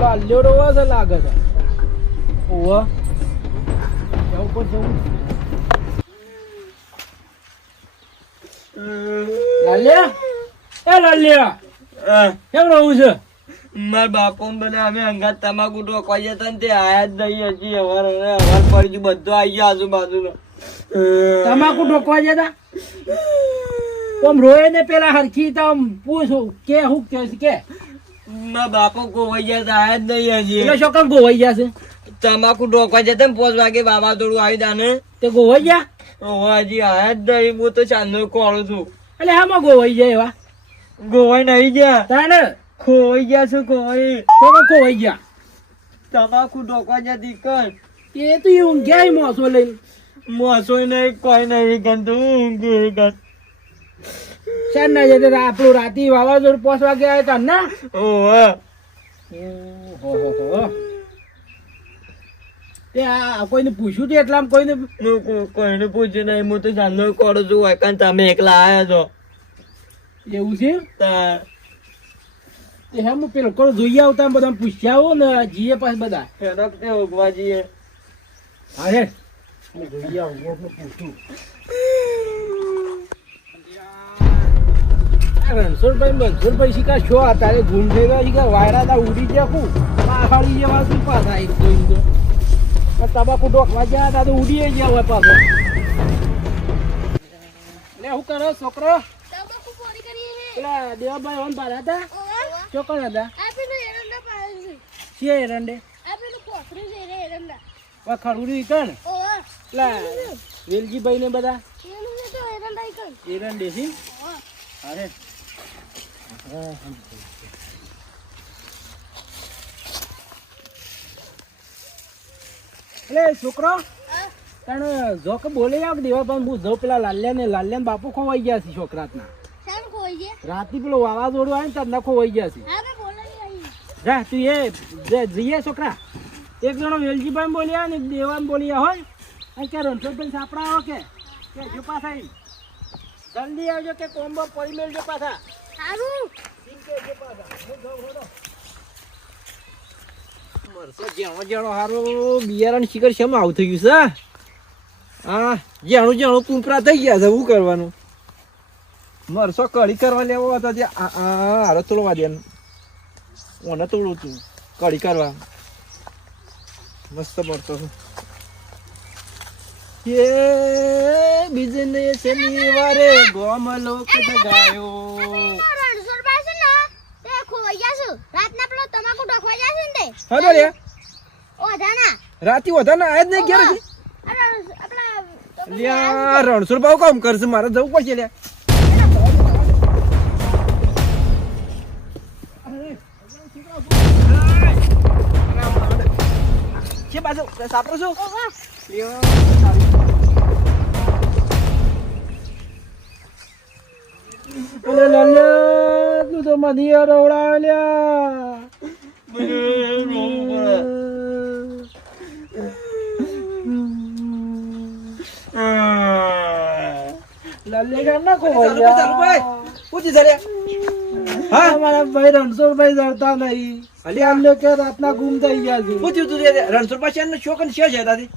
લાલ્યો રોવા છે લાગે છે. ઓવા જવું પણ જવું. લાલ્યા એ લાલ્યા કેમ રહું છે? મારા બાપુ બધા અમે અંગાત તમાકુ ટોકવા જતા ને તે આયા જ નહીં હજી. હવાર પડી ગયું, બધું આવી ગયો આજુબાજુનો. તમાકુ ઢોકવા જતા તમ રોય ને પેલા હરખી તમ પૂછો કે હું કે મારા બાપુ ગોવાઈ જતા આયા જ નહીં હજી. એટલે શું કામ ગોવાઈ ગયા છે? તમાકુ ટોકવા જતા ને 5 વાગે વાવાઝોડું આવી દાને તે ગોવાઈ ગયા? હજી આયા જ નહીં. હું તો ચાંદનો કોળું છું. એટલે હામાં ગોવાઈ જાય એવા? ગોવાઈ નહીં ગયા, તાને ખોવાઈ ગયા છું. ખોવાઈ શું કામ ગોવાઈ ગયા? તમાકુ ટોકવા જતી કર એ તો એ ઊંઘ્યા મોસો લઈને. મોસોય નહીં, કોઈ નહીં ગંતું ઊંઘી ગન. શાન ના જતે આપણું રાતી વાવાઝોડું 5 વાગે આવ્યા હતા ને? ઓહ તે આ કોઈને પૂછ્યું હતું એટલા કોઈને? કોઈને પૂછ્યું નહીં. હું તો ચાંદનો કોળું છું. હોય તમે એકલા આયા છો. એવું છે? તે હે હું પેલો કોણ જોઈ આવતા બધા પૂછ્યા આવો ને જીએ પાસ બધા ફેરકતે ઉગવા જઈએ. હા હે જોઈ આવું પૂછું. રણછોડભાઈ શીખા છો તારે ગુમ થઈ ગયા શીખા વાયરા તા ઉડી ગયા કું પાહાડી જેવા શું પાછા એક જોઈ તો તમાકુ ઢોકવા ગયા તા તો ઉડી ગયા હોય પાછો. લે શું કરો છોકરો? પેલા દેવાભાઈ ઓન બાર હતા? ચોકણ હતા? છે એરંડે ખડુરી કણ પેલા વેલજીભાઈ ને બધા એરંડે છે. અરે એટલે છોકરો તને જો કે બોલે આવ દેવા પણ હું જો પેલા લાલ્યા બાપુ ખોવાઈ ગયા છે છોકરાના. રાતી પેલો વાવાઝોડું આવે ને તાર ખોવાઈ ગયા છે. જા તું એ જઈએ છોકરા. એક જણો વેલજીભાઈ બોલ્યા ને દેવાન બોલ્યા હોય અને કે રણછોડભાઈ સાપડા આવો કે જો પાછા જલ્દી આવજો કે કોમ્બો પડી મેળજો પાછા. જેણો હારો બિયારણ શિખર શેમ આવું થઈ ગયું છે? હા જેણું કુંપરા થઈ ગયા છે. શું કરવાનું? મરસો કઢી કરવા લેવો હતો ત્યાં હારો તોડવા દે ઓને તોડું તું કઢી કરવા. મસ્ત મરતો એ બીજે ને શનિવારે ગોમ લોક જગાયો. રાતી વધારે આયા જ નહીં ઘેર. રણછોડ ભાવ કામ કરશે? મારે જવું પડશે લ્યા. છે બાજુ સાપરો છો? અરે લાલ્યા તું તો મધી રવડાવ્યા. લાલ્યા ના ખોવાઈ પૂછી ચાલે. હા મારા ભાઈ રણછોડભાઈ જડતા નહીં. અલ્યા કે રાતના ગુમ થઈ ગયા છે. પૂછ્યું તું રણછોડભાઈ શોખ ને શું છે તારી?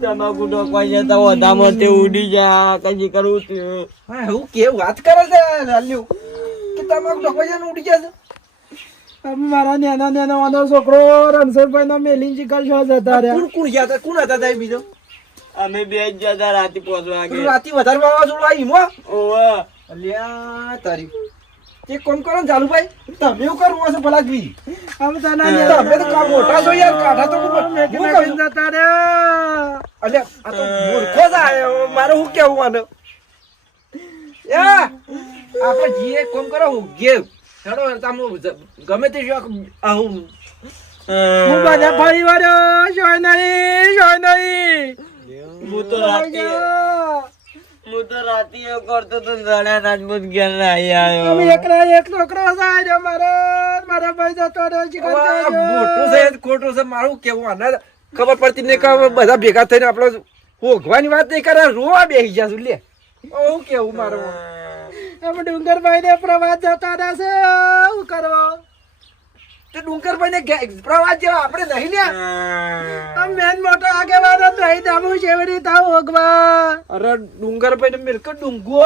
તમાકુ ટોકવા જતા વધામાં તે ઉડી જા કઈ કરવું છું. હા હું કેવું વાત કરે છે લાલ્યો કે તમાકુ ટોકવા જાય ઉડી ગયા છે? મારા નાના વાંધો છોકરો રણછોડભાઈ ના મેલીન શિકાર છો જતા રહ્યા. કોણ ગયા હતા? કોણ હતા તારી બીજો? અમે બે જ જતા રાતે 5 વાગે. રાતે વધારે વાવાઝોડું આવ્યું? ઓવા અલ્યા તારી એક કોમ કરો ને ચાલુભાઈ તમે એવું કરવું હશે ભલા બી. અમે તમે તો કામ મોટા છો યાર. કાઢા તો હું જતા રે. અલ્યા આ તો મૂર્ખો જ મારે શું કેવું આને? આપણે જીએ કોમ કરો હું ગેવ હેડો તમે ગમે તે શોખ આવું હું બધા ફરી વાળો શોય નહીં. હું તો રાતે હું તો રાતે એવું કરતો તો ને રડ્યા રાજપૂત ઘેર ના આવ્યો. અમે એકલા એક છોકરો છે મારા ભાઈ જતો રહ્યો છે મોટું છે ખોટું છે મારું કેવું આને ખબર પડતી નહીં કે બધા ભેગા થઈને આપડે હોગવાની વાત નહીં કરે રોવા બેસી જાશું લે હું કેવું મારું અમે ડુંગરભાઈ ને પ્રવાસ જતા રહેશે શું કરો તે ડુંગરભાઈ ને પ્રવાસ જેવા આપણે નહીં લ્યા મેન મોટો આગેવાન જ નહીં તમે કેવી રીતે હોગવા અરે ડુંગરભાઈ ને મિલકત ડુંગો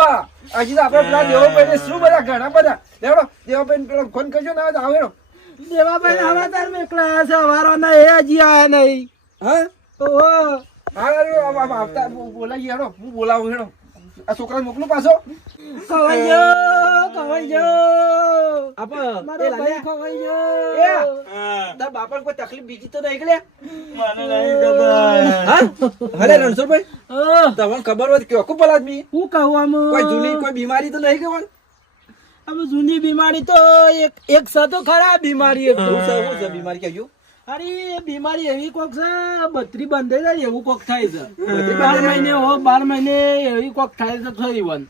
હજી તો આપડે પેલા દેવાભાઈ ને શું બધા ઘણા બધા લેવડો દેવાભાઈ ને પેલો ફોન કરજો ને આવે દેવાભાઈ ને હવાદાર મેકલા છે વારો ના એ હજી આયા નહીં હા ઓહો આવતા બોલાવીએ હેડો હું બોલાવું હેડો આ છોકરા મોકલું પાછો ખવાઈ મારો ભાઈ ખવાઈ તાર બાપા કોઈ તકલીફ બીજી તો નહીં લે મને નહીં ખબર. હા હલે રણછોડભાઈ તમને ખબર હોય કે કોણ આદમી હું કહું આમ કોઈ જૂની કોઈ બીમારી તો નહીં કહેવાનું આમ જૂની બીમારી તો એક સતો ખરા બીમારી એક શું છે બીમારી કહેજો અરે એ બીમારી એવી કોક છે બત્રી બંધે જાય એવું કોક થાય છે 12 મહિને એવી કોક થાય છે ખરી વન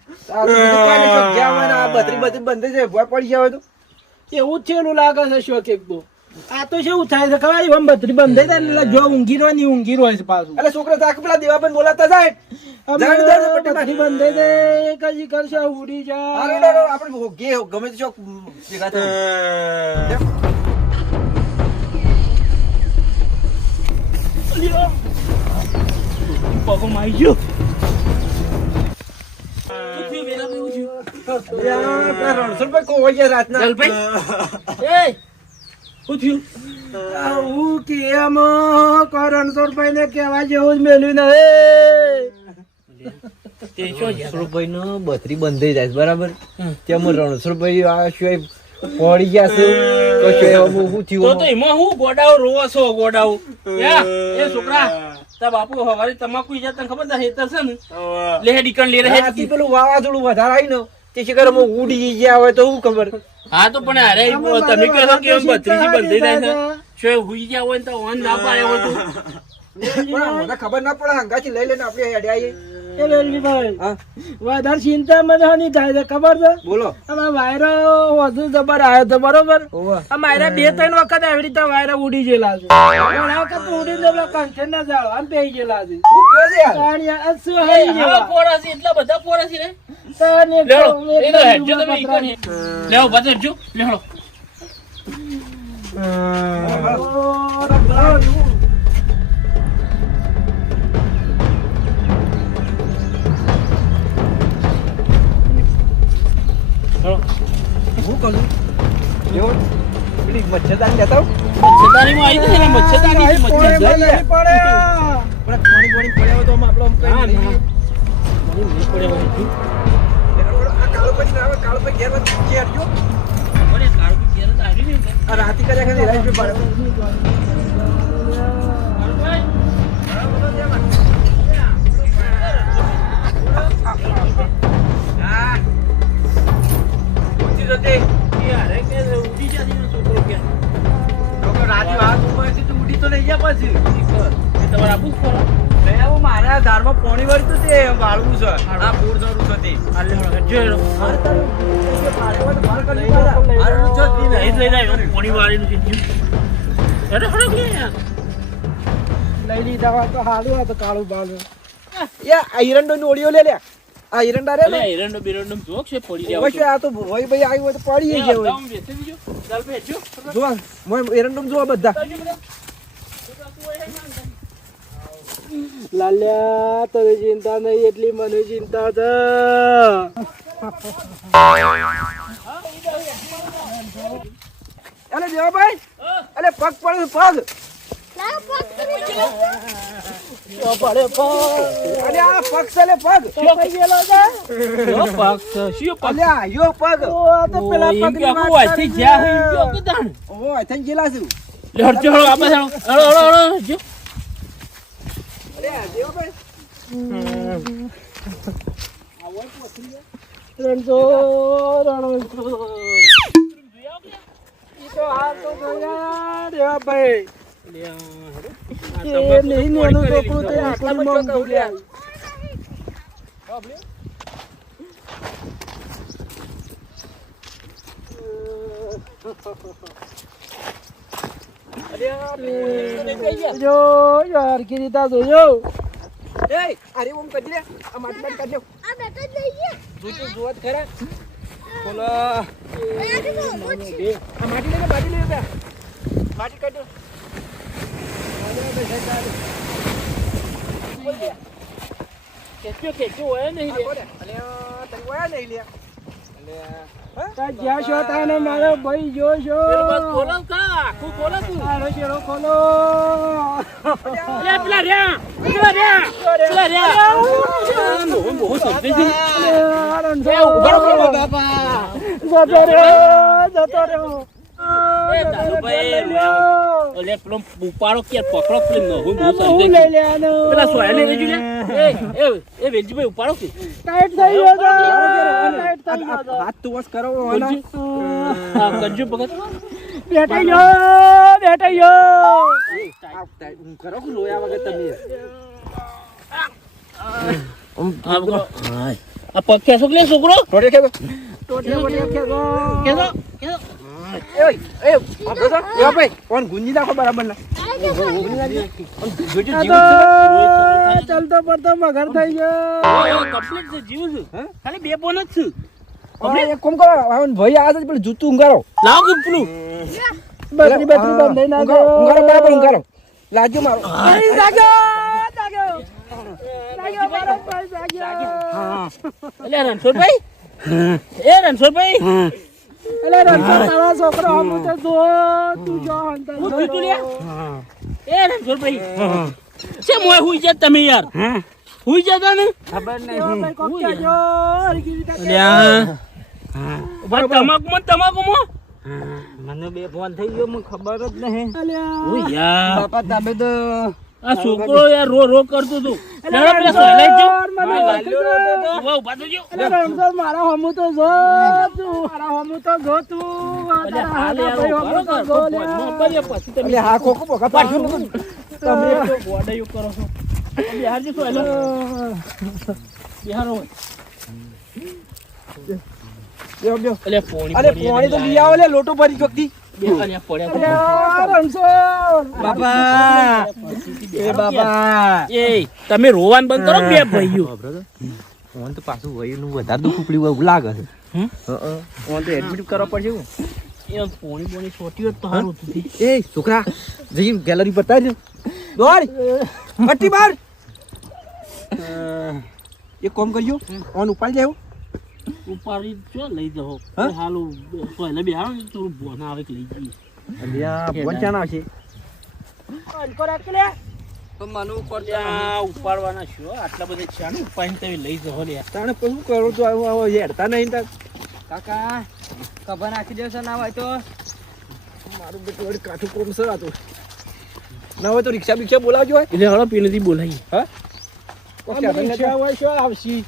બત્રી બંધ છે ભોય પડી જાય તો એવું જ છે એવું લાગે છે શોખ એક તો આ તો શું થાય છે ખબર એમ બત્રી બંધે જાય ને એટલે જો ઊંઘી હોય છે પાછું એટલે છોકરા તાક પેલા દેવાબેન બોલાતા જાય બત્રી બંધે જાય કજી કરશે ઉડી જાય આપણે ગમે તે શોખ ભેગા થાય પગો મારી ગયો રણછોડભાઈ કોઈ ગયા રાતના હું કે એમ રણછોડભાઈ ને કેવા જેવું જ મેલ્યું રણછોડભાઈ નો બત્રી બંધાઈ જાય બરાબર તેમાં રણછોડભાઈ આ સિવાય પડી ગયા છે શું થયું તો એમાં હું ગોડાઓ રોવો છો ગોડાઓ એ છોકરા તા બાપુ હવારે તમાકુ ઈ તને ખબર છે હેતર છે ને લે ડીકણ લે રહે પેલું વાવાઝોડું વધારે આવી ને તે શિકાર ઉડી ગયા હોય તો શું ખબર હા તો પણ અરે તમે કહો છો કે એમ બત્રીજી બંધી જાય છે શું હુઈ ગયા હોય ને તો ઓન ના પાડે હોય તો મને ખબર ના પડે હંગાથી લઈ લઈને આપણે હેડ્યા આવીએ એ વેલજીભાઈ વધારે ચિંતા મને નહીં થાય છે ખબર છે બોલો આમાં વાયરો વધુ જબર આવ્યો તો બરોબર આ વાયરા 2-3 વખત આવી રીતે વાયરા ઉડી ગયેલા છે પણ આ વખત ઉડી ગયેલા કંઠે ના જાળો આમ પેઈ ગયેલા છે શું કહે છે યાર શું હઈ જેવા પોરા છે એટલા બધા પોરા છે રે તને લેવો હેડજો તમે ઈકણ લેવો બતેજો લેવો હું કહું એવું પેલી મચ્છરદાની લેતા મચ્છરદાની માં આવી છે મચ્છરદાની પાણી પાણી પડ્યા હોય તો આપણે આમ કઈ આ કાળો પછી આવે કાળો પછી ઘેર ચેરજો આ રાતી કર્યા કે રાઈસ પે પાડે મારા ધારમાં પોણી વળી તો તે વાળવું છે આ પૂર જરૂર છે તે લઈ લીધા તો હાલું આ તો કાળું બાળું હિરંડો ની ઓળીઓ લે લે આ હિરંડા રે હિરંડો બિરંડો જોક છે પડી જાય ઓય આ તો ભાઈ ભાઈ આવ્યું હોય તો પડી જાય હોય જો મોય હિરંડો જો બધા લાલ્યા તને ચિંતા નહીં એટલી મને ચિંતા છે અલે દેવાભાઈ અલે પગ પડે પગ અલે આ પગ છે લે પગ અલ્યા યો પગ તો પેલા પગ ની વાત થઈ ગયા ઓ આથન જેલા છું લેડ ચલો આપણે હળો જો અલે દેવાભાઈ રણજો તો આ તો ગયા દેવાભાઈ એ નહીં એનું ટોપરું તો આટલામાં ચોક ગયા જો યાર કિરીતા જોયો એ અરે ઓમ કરી લે આ માટી બાટી કાઢ લે જોજો જોત ખરા બોલો આ માટી લે બે માટી કાઢ દો ખેંચ્યો હોય નહીં રે અલે તને વાયા નહીં લે અલે જ્યાં છો તાને મારો ભાઈ જો છો ખોલો કા આખું ખોલો તું મારો શેરો ખોલો અરે પેલા રહ્યા બહુ સમજે છે જતો રહ્યો એ દાદુભાઈ ઓલે પેલો ઉપાડો કે પકડો પેલો હું બહુ સમજે લઈ છે લેવાનો પેલા સોયા ને વેજી લે એ વેજીભાઈ ઉપાડો કે ટાઈટ થઈ ગયો તો ટાઈટ થઈ ગયો તો હાથ તું વસ કરો હા કરજો ભગત બેઠા ગયો હું કરો કે લોયા વગર તમે આ ભગત આ પગ ખેસો કે છોકરો ટોટે ખેગો ટોટિયા બોટિયા ખેગો કેસો એ આપડો તો એ ભાઈ કોણ ગુંજી નાખો બરાબર ના જોજો જીવ ચાલતો પડતો મગર થઈ ગયો કમ્પ્લીટ છે જીવ છે ખાલી બે પોન જ છે હવે એક કોમ કરો હવે ભાઈ આ જ પેલું જૂતું ઊંઘારો લાવ કે પેલું બત્રી બંધાઈ નાખો ઊંઘારો બરાબર ઊંઘારો લાગ્યો મારો અલે રણછોડભાઈ એ રણછોડભાઈ અલે રણછોડ તારા છોકરો હમું તો જો તું જો હંતા હું કીધું લે એ રણછોડભાઈ છે મોય હુઈ જા તમે યાર હુઈ જા ને ખબર ભાઈ કોક કેજો હરગીરી અલ્યા ભાઈ તમાકુ મને બે ફોન થઈ ગયો મને ખબર જ નહીં અલ્યા ઓ યાર બાપા તમે તો આ છોકરો યાર રો કરતો તો પેલા સોયલાઈ જો મને વાહ ઉભા થજો અલે રણછોડ મારા હમું તો જો તું મારા હમું તો જો તું અલે હાલ યાર ઉભા કર તો બોલે પછી તમે એટલે હા કોકો પોકા પાડ્યો ને તમે તો બોડાયો કરો છો બિહાર જે સોયલા બિહાર હોય બેહો બેહો અલે પોણી અરે પોણી તો લઈ આવો લે લોટો ભરી ચોકતી બે અલ્યા પડ્યા અલ્યા રણછોડ બાપા એ બાપા એ તમે રોવાન બંધ કરો બે ભાઈઓ ફોન તો પાછું વહીનું વધારે દુખ ઉપડ્યું એવું લાગે છે ફોન તો એડમિટ કરવા પડશે એ પોણી છોટ્યો તો સારું હતું એ છોકરા જઈ ગેલેરી બતાવી દોડ મટ્ટી બાર એક કામ કરજો ઓન ઉપાડી જાવ ઉપાડી જો લઈ જાઓ હા? હાલો સોયલા બેહારો ને થોડું બોન આવે કે લઈ જઈએ અલ્યા પહોંચાના આવશે અલકો રાખ લે ત્યાં ઉપાડવાના છો આટલા બધા છે ને ઉપાડીને તમે લઈ જાઓ લે તાણે શું કરું તો આવો હેડતા નહીં તાર કાકા ખબર નાખી દેશો ના હોય તો મારું બેટું વળી કાઠું કોમ સર આતો ના હોય તો રિક્ષા બિક્ષા બોલાવજો હોય એટલે હળો પીનેથી બોલાવી હા રિક્ષા હોય શું આવશી